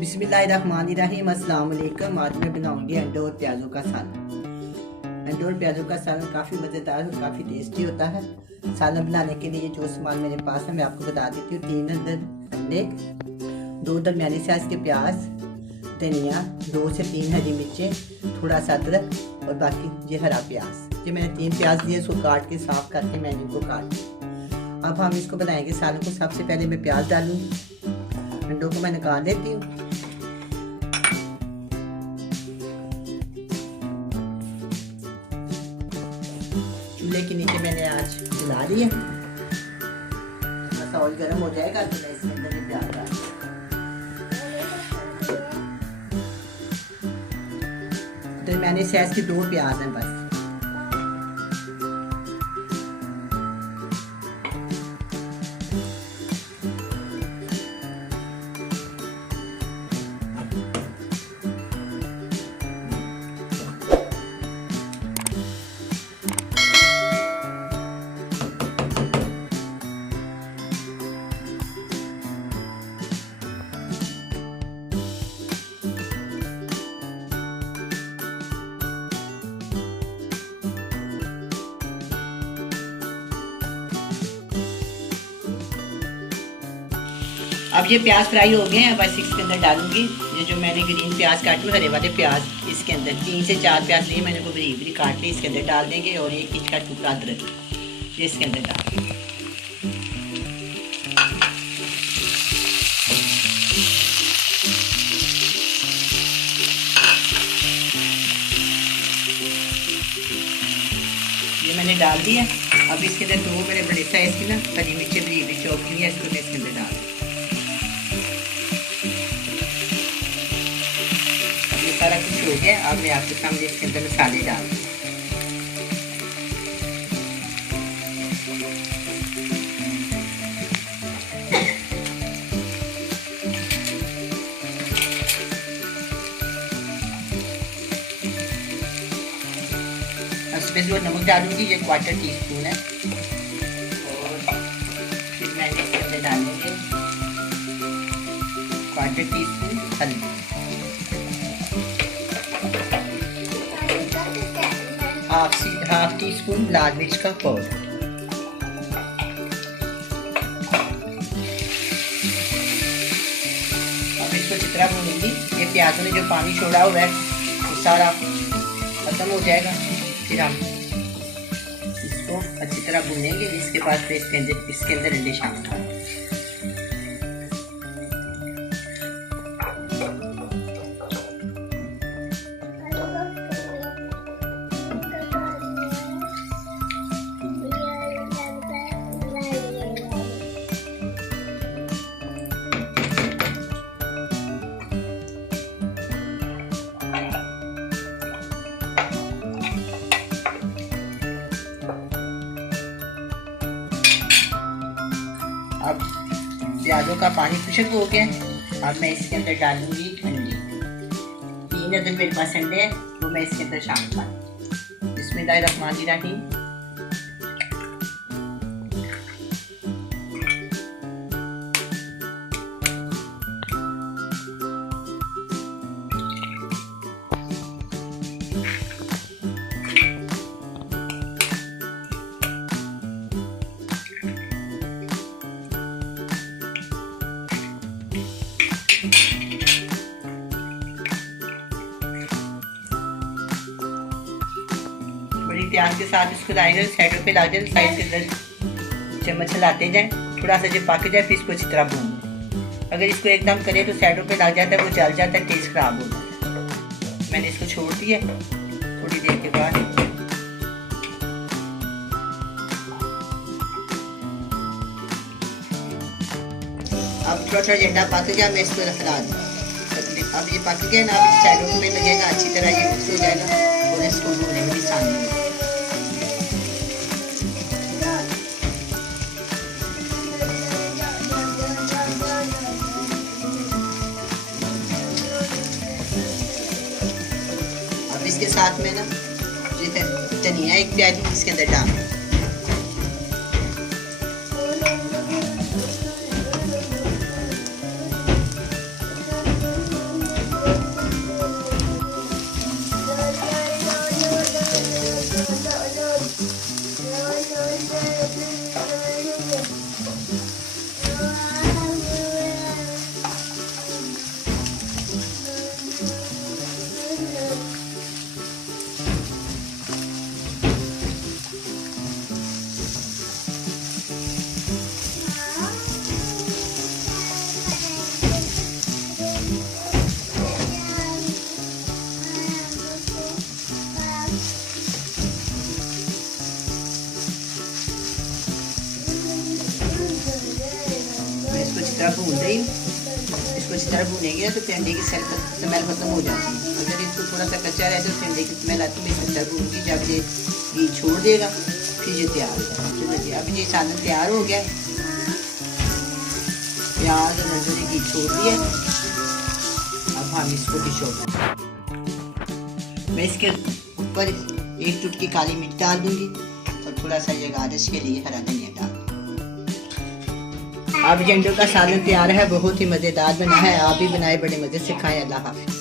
बिस्मिल्लाहिर्रहमानिर्रहीम। अस्सलाम वालेकुम। आज मैं बनाऊंगी अंडे और प्याज़ों का सालन। अंडे और प्याज़ों का सालन काफ़ी मज़ेदार और काफ़ी टेस्टी होता है। सालन बनाने के लिए जो सामान मेरे पास है मैं आपको बता देती हूँ। 3 अंडे, 2 दरमियानी साइज़ के प्याज, धनिया, 2 से 3 हरी मिर्चें, थोड़ा सा अदरक और बाकी ये हरा प्याज। ये मैंने 3 प्याज लिए, इसको काट के साफ़ करके मैंने इनको काट लिया। अब हम इसको बनाएंगे सालन को। सबसे पहले मैं प्याज डालूंगी। अंडों को मैं निकाल देती हूँ। चूल्हे के नीचे मैंने आज जला दी है। थोड़ा सा ऑयल गर्म हो जाएगा तो मैं इसके अंदर प्याज डाल तो मैंने साइज की 2 प्याज हैं बस। अब ये प्याज फ्राई हो गए हैं। बस इसके अंदर डालूंगी ये जो मैंने ग्रीन प्याज काटे हरे वाले प्याज। इसके अंदर 3 से 4 प्याज लिए मैंने को बरीक बरीक काट लिए, इसके अंदर डाल देंगे। और 1 इंच का टुकड़ा अदरक ये इसके अंदर डाल देंगे। ये मैंने डाल दिया। अब इसके अंदर 2 मेरे बड़े साइज की ना हरी मिर्ची बरीक बरीक चॉप की है, इसको मैं इसके अंदर डाल। सारा कुछ हो गया। अब मैं आपके सामने इसके अंदर मसाले डाल दूँ। इसमें जो नमक डालूंगी ये 1/4 टीस्पून है। और फिर मैंने इसके अंदर डालेंगे 1/4 टीस्पून हल्दी, हाफ टी स्पून लाल मिर्च का पाउडर। अब इसको जितना भूनेंगी ये प्याजों ने जो पानी छोड़ा हुआ है वो सारा खत्म हो जाएगा। फिर हम इसको अच्छी तरह भूनेंगे। इसके बाद फिर इसके अंदर अंडे शामिल करेंगे। अब प्याजों का पानी खुशक हो गया। अब मैं इसके अंदर डालूंगी अंडे। 3 अदर मेरे पास अंडे हैं वो मैं इसके अंदर शामिल करूँ। बिस्मिल्लाहिर्रहमानिर्रहीम। प्याज के साथ इसको लाइए, साइडों पे ला जाए, साइड के अंदर चम्मच हिलाते जाए। थोड़ा सा जब पक जाए फिर इसको अच्छी तरह भून। अगर इसको एकदम करें तो साइडों पे लग जाता है, वो जल जाता है, टेस्ट खराब हो जाता है। मैंने इसको छोड़ दिया। थोड़ी देर के बाद अब थोड़ा थोड़ा झंडा पक गया, मैं इसको हिला दूँ। अब ये पक गया ना, अब साइडों में लगेगा अच्छी तरह, ये मिक्स हो जाएगा और इसको भूनने में भी आसानी होगी। अब इसके साथ में ना धनिया एक प्याली इसके अंदर डाल। करीब इसको इस तरह भूनेंगे तो फिर अंडे की स्मेल खत्म हो जाती है। अगर इसको थोड़ा सा कच्चा रहे तो फिर अंडे की स्मेल आती है। इस तरह भूनगी, जब ये घी छोड़ देगा फिर ये तैयार हो जाएगा। अब ये सालन तैयार हो गया, प्याज और लहसुन ने घी छोड़ दिया। अब हम इसको डिश ओवर, मैं इसके ऊपर 1 चुटकी काली मिर्च डाल दूंगी और थोड़ा सा ये गार्निश के लिए हरा धनिया डाल। अब ये अंडों का सालन तैयार है, बहुत ही मज़ेदार बना है। आप भी बनाए, बड़े मज़े से खाएं। अल्लाह हाफ़िज़।